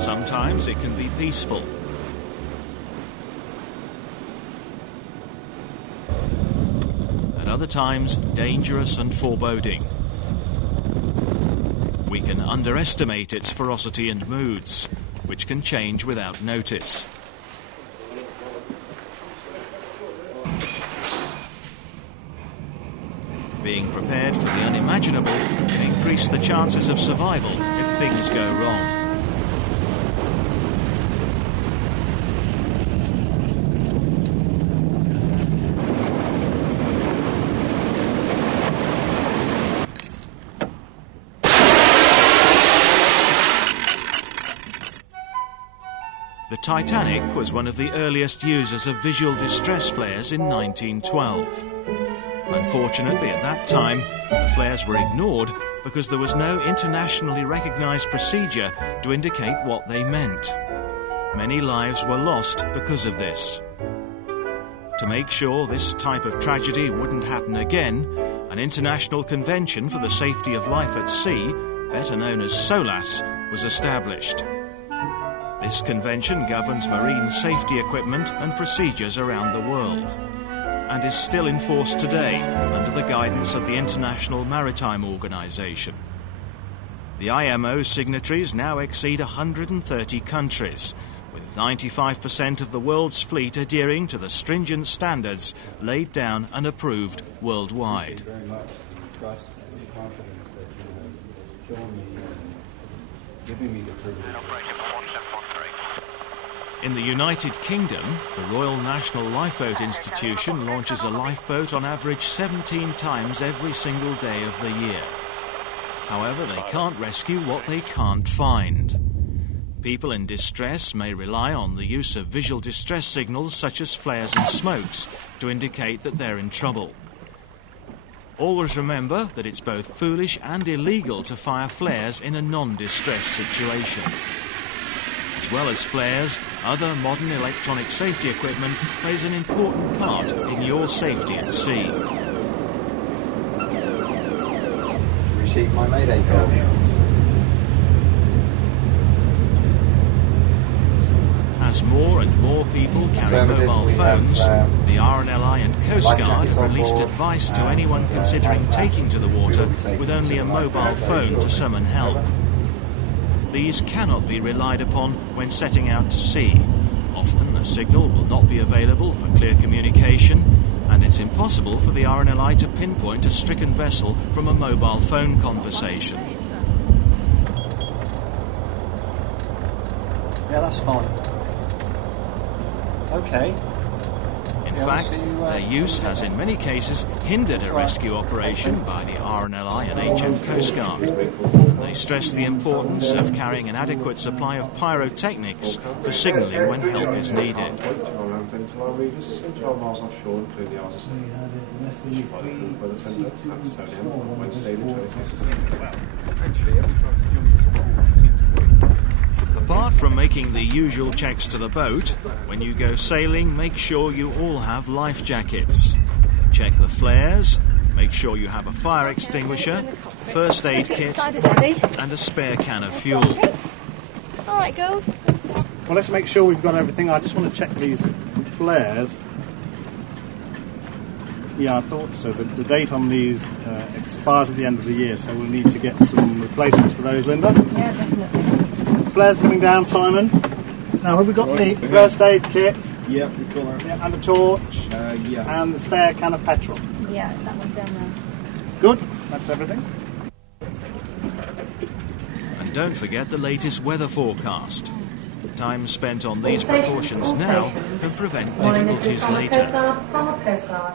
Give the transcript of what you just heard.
Sometimes it can be peaceful. At other times, dangerous and foreboding. We can underestimate its ferocity and moods, which can change without notice. Being prepared for the unimaginable can increase the chances of survival if things go wrong. The Titanic was one of the earliest users of visual distress flares in 1912. Unfortunately, at that time, the flares were ignored because there was no internationally recognized procedure to indicate what they meant. Many lives were lost because of this. To make sure this type of tragedy wouldn't happen again, an international convention for the safety of life at sea, better known as SOLAS, was established. This convention governs marine safety equipment and procedures around the world, and is still in force today under the guidance of the International Maritime Organization. The IMO signatories now exceed 130 countries, with 95% of the world's fleet adhering to the stringent standards laid down and approved worldwide. Thank you very much. Trust and confidence that you have shown me and giving me the privilege. In the United Kingdom, the Royal National Lifeboat Institution launches a lifeboat on average 17 times every single day of the year. However, they can't rescue what they can't find. People in distress may rely on the use of visual distress signals such as flares and smokes to indicate that they're in trouble. Always remember that it's both foolish and illegal to fire flares in a non-distress situation. As well as flares, other modern electronic safety equipment plays an important part in your safety at sea. Receive my mayday call. As more and more people carry mobile phones, the RNLI and Coast Guard have released advice to anyone considering taking to the water with only a mobile phone to summon help. These cannot be relied upon when setting out to sea. Often a signal will not be available for clear communication, and it's impossible for the RNLI to pinpoint a stricken vessel from a mobile phone conversation. Yeah, that's fine. Okay. In fact, their use has in many cases hindered a rescue operation by the RNLI and HM Coast Guard. They stress the importance of carrying an adequate supply of pyrotechnics for signalling when help is needed. Apart from making the usual checks to the boat, when you go sailing, make sure you all have life jackets. Check the flares, make sure you have a fire extinguisher, first aid kit, and a spare can of fuel. All right, girls. Well, let's make sure we've got everything. I just want to check these flares. Yeah, I thought so. The date on these expires at the end of the year, so we'll need to get some replacements for those, Linda. Yeah, definitely. Flares coming down, Simon. Now, have we got the first aid kit? Yeah, we've got that. Yeah, and the torch? Yeah. And the spare can of petrol? Yeah, that one's down there. Good, that's everything. And don't forget the latest weather forecast. Time spent on these precautions now can prevent difficulties later. Coast Guard.